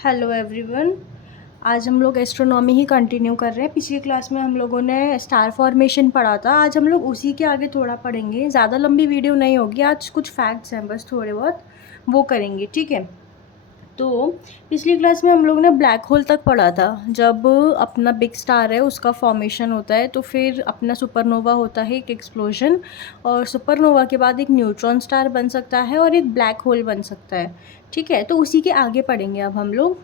Hello everyone. आज हम लोग एस्ट्रोनॉमी ही कंटिन्यू कर रहे हैं। पिछली क्लास में हम लोगों ने स्टार फॉर्मेशन पढ़ा था। आज हम लोग उसी के आगे थोड़ा पढ़ेंगे। ज़्यादा लंबी वीडियो नहीं होगी, आज कुछ फैक्ट्स हैं बस थोड़े बहुत, वो करेंगे, ठीक है। तो पिछली क्लास में हम लोग ने ब्लैक होल तक पढ़ा था। जब अपना बिग स्टार है उसका फॉर्मेशन होता है तो फिर अपना सुपरनोवा होता है, एक एक्सप्लोजन, और सुपरनोवा के बाद एक न्यूट्रॉन स्टार बन सकता है और एक ब्लैक होल बन सकता है, ठीक है। तो उसी के आगे पढ़ेंगे अब हम लोग।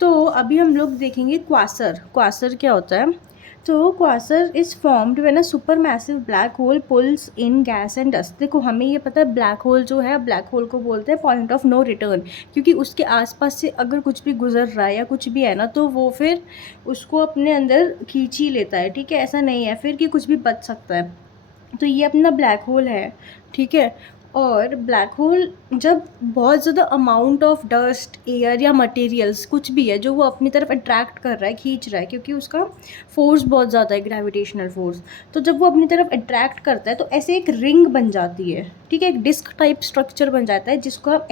तो अभी हम लोग देखेंगे क्वासर। क्वासर क्या होता है? तो quasar is formed when a super massive black hole pulls in gas and dust. देखो हमें ये पता है ब्लैक होल जो है, ब्लैक होल को बोलते हैं पॉइंट ऑफ नो रिटर्न, क्योंकि उसके आसपास से अगर कुछ भी गुजर रहा है या कुछ भी है ना, तो वो फिर उसको अपने अंदर खींच ही लेता है, ठीक है। ऐसा नहीं है फिर कि कुछ भी बच सकता है। तो ये अपना ब्लैक होल है, ठीक है। और ब्लैक होल जब बहुत ज़्यादा अमाउंट ऑफ डस्ट, एयर या मटेरियल्स कुछ भी है जो वो अपनी तरफ अट्रैक्ट कर रहा है, खींच रहा है, क्योंकि उसका फोर्स बहुत ज़्यादा है, ग्रेविटेशनल फोर्स। तो जब वो अपनी तरफ अट्रैक्ट करता है तो ऐसे एक रिंग बन जाती है, ठीक है, एक डिस्क टाइप स्ट्रक्चर बन जाता है जिसको हम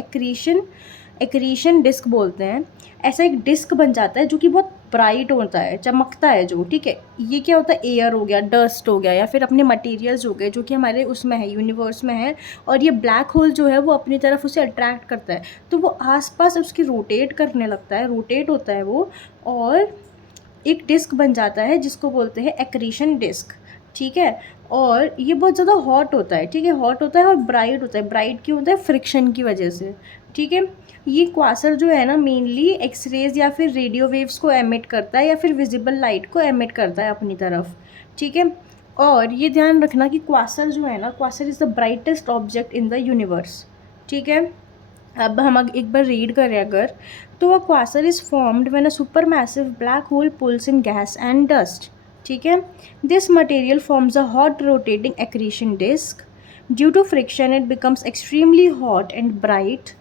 एक्रीशन डिस्क बोलते हैं। ऐसा एक डिस्क बन जाता है जो कि बहुत ब्राइट होता है, चमकता है जो, ठीक है। ये क्या होता है? एयर हो गया, डस्ट हो गया, या फिर अपने मटेरियल्स हो गए जो कि हमारे उसमें है, यूनिवर्स में है। और ये ब्लैक होल जो है वो अपनी तरफ उसे अट्रैक्ट करता है, तो वो आसपास उसकी रोटेट करने लगता है, रोटेट होता है वो, और एक डिस्क बन जाता है जिसको बोलते हैं एक्रीशन डिस्क, ठीक है। और ये बहुत ज़्यादा हॉट होता है, ठीक है, हॉट होता है और ब्राइट होता है। ब्राइट क्यों होता है? फ्रिक्शन की वजह से, ठीक है। ये क्वासर जो है ना, मेनली एक्सरेज या फिर रेडियो वेव्स को एमिट करता है या फिर विजिबल लाइट को एमिट करता है अपनी तरफ, ठीक है। और ये ध्यान रखना कि क्वासर जो है ना, Quasar is the brightest object in the universe, ठीक है। अब हम एक बार रीड करें अगर, तो a quasar is formed when a super massive black hole pulls in gas and dust, ठीक है। This material forms a hot rotating accretion disc. Due to friction, it becomes extremely hot and bright.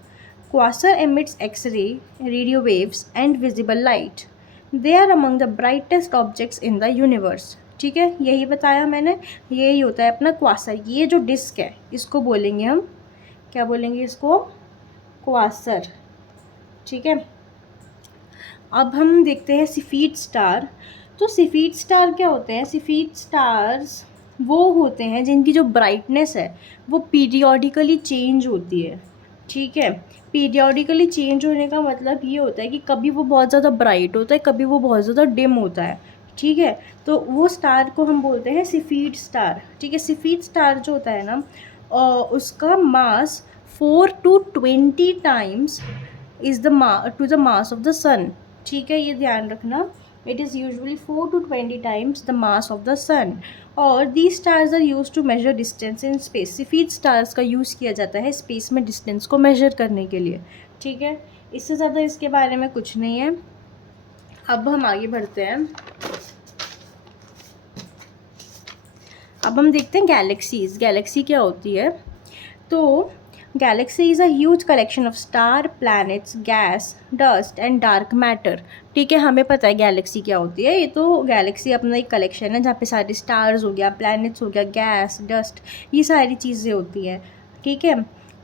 Quasar emits X-ray, radio waves, and visible light. They are among the brightest objects in the universe. ठीक है, यही बताया मैंने। यही होता है अपना Quasar. ये जो डिस्क है इसको बोलेंगे हम, क्या बोलेंगे इसको? क्वासर, ठीक है। अब हम देखते हैं सिफीड स्टार। तो सिफीड स्टार क्या होते हैं? सिफीड स्टार्स वो होते हैं जिनकी जो ब्राइटनेस है वो पीरियोडिकली चेंज होती है, ठीक है। पीरियोडिकली चेंज होने का मतलब ये होता है कि कभी वो बहुत ज़्यादा ब्राइट होता है, कभी वो बहुत ज़्यादा डिम होता है, ठीक है। तो वो स्टार को हम बोलते हैं सिफीड स्टार, ठीक है। सिफीड स्टार जो होता है ना, उसका mass 4 to 20 times is the mass of the sun, ठीक है। ये ध्यान रखना, it is usually 4 to 20 times the mass of the sun. और the stars are use to measure distance in space. Cepheid stars का यूज़ किया जाता है स्पेस में डिस्टेंस को मेजर करने के लिए, ठीक है। इससे ज़्यादा इसके बारे में कुछ नहीं है। अब हम आगे बढ़ते हैं। अब हम देखते हैं गैलेक्सीज। गैलेक्सी क्या होती है? तो Galaxy is a huge collection of star, planets, gas, dust and dark matter, ठीक है। हमें पता है गैलेक्सी क्या होती है। ये तो गैलेक्सी अपना एक कलेक्शन है जहाँ पे सारे स्टार्स हो गया, प्लैनेट्स हो गया, गैस, डस्ट, ये सारी चीज़ें होती हैं, ठीक है।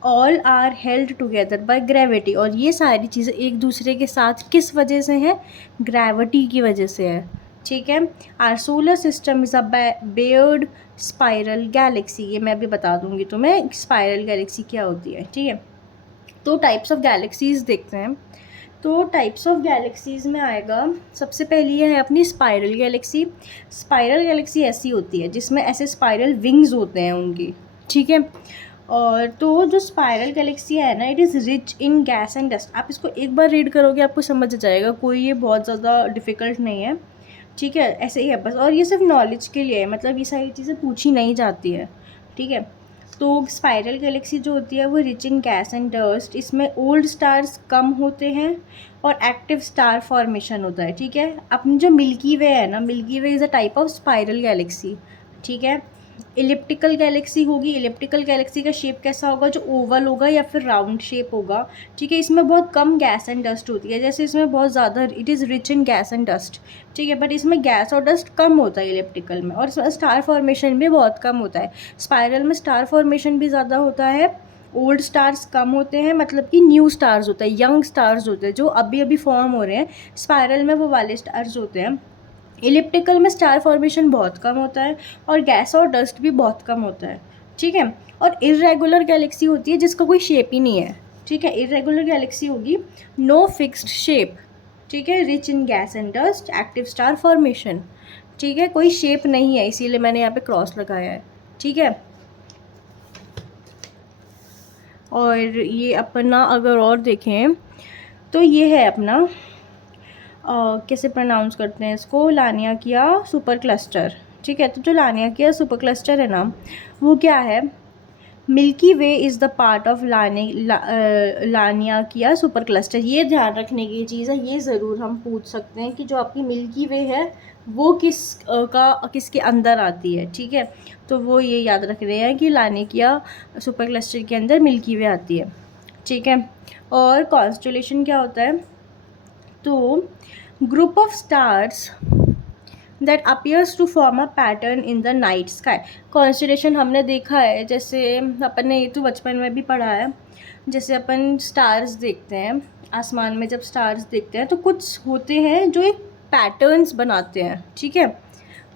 All are held together by gravity. और ये सारी चीज़ें एक दूसरे के साथ किस वजह से हैं? ग्रेविटी की वजह से है, ठीक है। Our solar system is a barred spiral galaxy. ये मैं भी बता दूंगी तुम्हें स्पाइरल गैलेक्सी क्या होती है, ठीक है। तो टाइप्स ऑफ गैलेक्सीज देखते हैं। तो टाइप्स ऑफ गैलेक्सीज में आएगा, सबसे पहली है अपनी स्पाइरल गैलेक्सी। स्पाइरल गैलेक्सी ऐसी होती है जिसमें ऐसे स्पाइरल विंग्स होते हैं उनकी, ठीक है। और तो जो स्पाइरल गैलेक्सी है ना, it is rich in gas and dust. आप इसको एक बार रीड करोगे आपको समझ जाएगा, कोई ये बहुत ज़्यादा डिफ़िकल्ट नहीं है, ठीक है। ऐसे ही है बस, और ये सिर्फ नॉलेज के लिए है, मतलब ये सारी चीज़ें पूछी नहीं जाती है, ठीक है। तो स्पाइरल गैलेक्सी जो होती है वो rich in gas and dust. इसमें ओल्ड स्टार्स कम होते हैं और एक्टिव स्टार फॉर्मेशन होता है, ठीक है। अपनी जो मिल्की वे है ना, milky Way is a type of spiral Galaxy, ठीक है। इलिप्टिकल गैलेक्सी होगी। इलिप्टिकल गैलेक्सी का शेप कैसा होगा? जो ओवल होगा या फिर राउंड शेप होगा, ठीक है। इसमें बहुत कम गैस एंड डस्ट होती है, जैसे इसमें बहुत ज़्यादा, it is rich in gas and dust, ठीक है। बट इसमें गैस और डस्ट कम होता है इलिप्टिकल में, और स्टार फॉर्मेशन भी बहुत कम होता है। स्पाइरल में स्टार फॉर्मेशन भी ज़्यादा होता है ओल्ड स्टार्स कम होते हैं, मतलब कि न्यू स्टार्स होते हैं, यंग स्टार्स होते हैं जो अभी अभी फॉर्म हो रहे हैं। स्पायरल में वो वाले स्टार्स होते हैं। इलिप्टिकल में स्टार फॉर्मेशन बहुत कम होता है और गैस और डस्ट भी बहुत कम होता है, ठीक है। और इर्रेगुलर गैलेक्सी होती है जिसका कोई शेप ही नहीं है, ठीक है। इर्रेगुलर गैलेक्सी होगी नो फिक्स्ड शेप, ठीक है। Rich in gas and dust, active star formation, ठीक है। कोई शेप नहीं है इसीलिए मैंने यहाँ पे क्रॉस लगाया है, ठीक है। और ये अपना अगर और देखें तो ये है अपना कैसे प्रोनाउंस करते हैं इसको, लानियाकिया सुपर क्लस्टर, ठीक है। तो जो लानियाकिया सुपर क्लस्टर है ना, वो क्या है, Milky Way is the part of Laniakea super cluster. ये ध्यान रखने की चीज़ है, ये ज़रूर हम पूछ सकते हैं कि जो आपकी मिल्की वे है वो किसके अंदर आती है, ठीक है। तो वो ये याद रख रहे हैं कि लानियाकिया सुपर क्लस्टर के अंदर मिल्की वे आती है, ठीक है। और कॉन्स्टेलेशन क्या होता है, तो group of stars that appears to form a pattern in the night sky. Constellation हमने देखा है, जैसे अपन ने ये तो बचपन में भी पढ़ा है, जैसे अपन स्टार्स देखते हैं आसमान में, जब स्टार्स देखते हैं तो कुछ होते हैं जो एक पैटर्न्स बनाते हैं, ठीक है।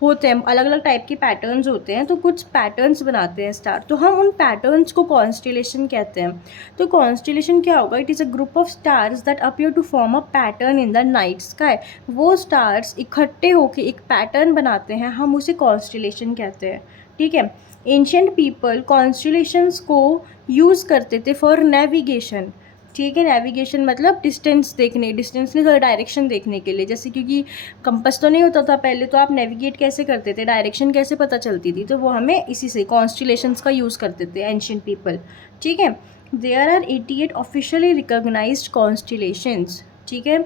होते हैं अलग अलग टाइप के पैटर्न्स होते हैं, तो कुछ पैटर्न्स बनाते हैं स्टार, तो हम उन पैटर्न्स को कॉन्स्टेलेशन कहते हैं। तो कॉन्स्टेलेशन क्या होगा, it is a group of stars that appear to form a pattern in the night sky. वो स्टार्स इकट्ठे होकर एक पैटर्न बनाते हैं, हम उसे कॉन्स्टेलेशन कहते हैं, ठीक है। एंशिएंट पीपल कॉन्स्टेलेशंस को यूज़ करते थे फॉर नेविगेशन, ठीक है। नेविगेशन मतलब डिस्टेंस नहीं, थोड़ा डायरेक्शन देखने के लिए, जैसे क्योंकि कंपास तो नहीं होता था पहले, तो आप नेविगेट कैसे करते थे, डायरेक्शन कैसे पता चलती थी, तो वो हमें इसी से कॉन्स्टेलेशंस का यूज़ करते थे एंशिएंट पीपल, ठीक है। There are 88 officially recognised constellations, ठीक है।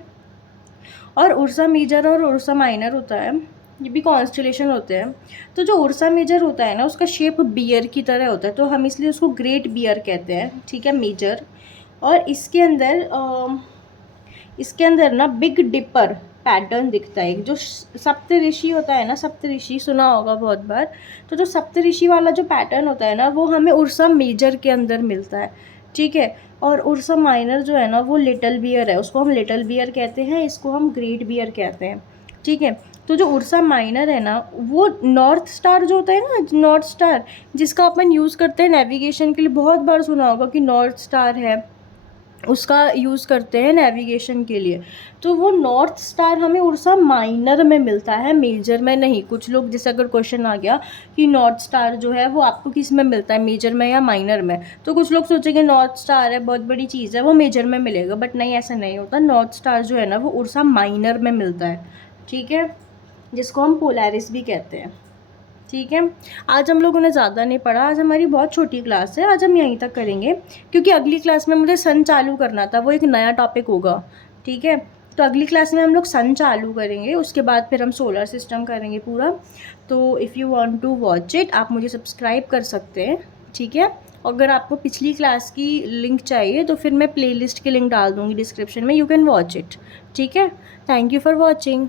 और उर्सा मेजर और उर्सा माइनर होता है, ये भी कॉन्स्टेलेशन होते हैं। तो जो उर्सा मेजर होता है ना, उसका शेप बियर की तरह होता है, तो हम इसलिए उसको ग्रेट बियर कहते हैं, ठीक है, मेजर। और इसके अंदर ना बिग डिपर पैटर्न दिखता है, जो सप्तऋषि होता है ना, सप्तऋषि सुना होगा बहुत बार, तो जो सप्तऋषि वाला जो पैटर्न होता है ना, वो हमें उर्सा मेजर के अंदर मिलता है, ठीक है। और उर्सा माइनर जो है ना, वो लिटिल बियर है, उसको हम लिटिल बियर कहते हैं, इसको हम ग्रेट बियर कहते हैं, ठीक है। तो जो उर्सा माइनर है ना, वो नॉर्थ स्टार जो होता है ना, नॉर्थ स्टार जिसका अपन यूज़ करते हैं नेविगेशन के लिए, बहुत बार सुना होगा कि नॉर्थ स्टार है, उसका यूज़ करते हैं नेविगेशन के लिए। तो वो नॉर्थ स्टार हमें उर्सा माइनर में मिलता है, मेजर में नहीं। कुछ लोग, जैसे अगर क्वेश्चन आ गया कि नॉर्थ स्टार जो है वो आपको किस में मिलता है, मेजर में या माइनर में, तो कुछ लोग सोचेंगे नॉर्थ स्टार है, बहुत बड़ी चीज़ है, वो मेजर में मिलेगा, बट नहीं, ऐसा नहीं होता। नॉर्थ स्टार जो है ना, वो उर्सा माइनर में मिलता है, ठीक है, जिसको हम पोलैरिस भी कहते हैं, ठीक है। आज हम लोगों ने ज़्यादा नहीं पढ़ा, आज हमारी बहुत छोटी क्लास है, आज हम यहीं तक करेंगे, क्योंकि अगली क्लास में मुझे सन चालू करना था, वो एक नया टॉपिक होगा, ठीक है। तो अगली क्लास में हम लोग सन चालू करेंगे, उसके बाद फिर हम सोलर सिस्टम करेंगे पूरा। तो if you want to watch it, आप मुझे सब्सक्राइब कर सकते हैं, ठीक है। अगर आपको पिछली क्लास की लिंक चाहिए तो फिर मैं प्लेलिस्ट की लिंक डाल दूँगी डिस्क्रिप्शन में, यू कैन वॉच इट, ठीक है। Thank you for watching.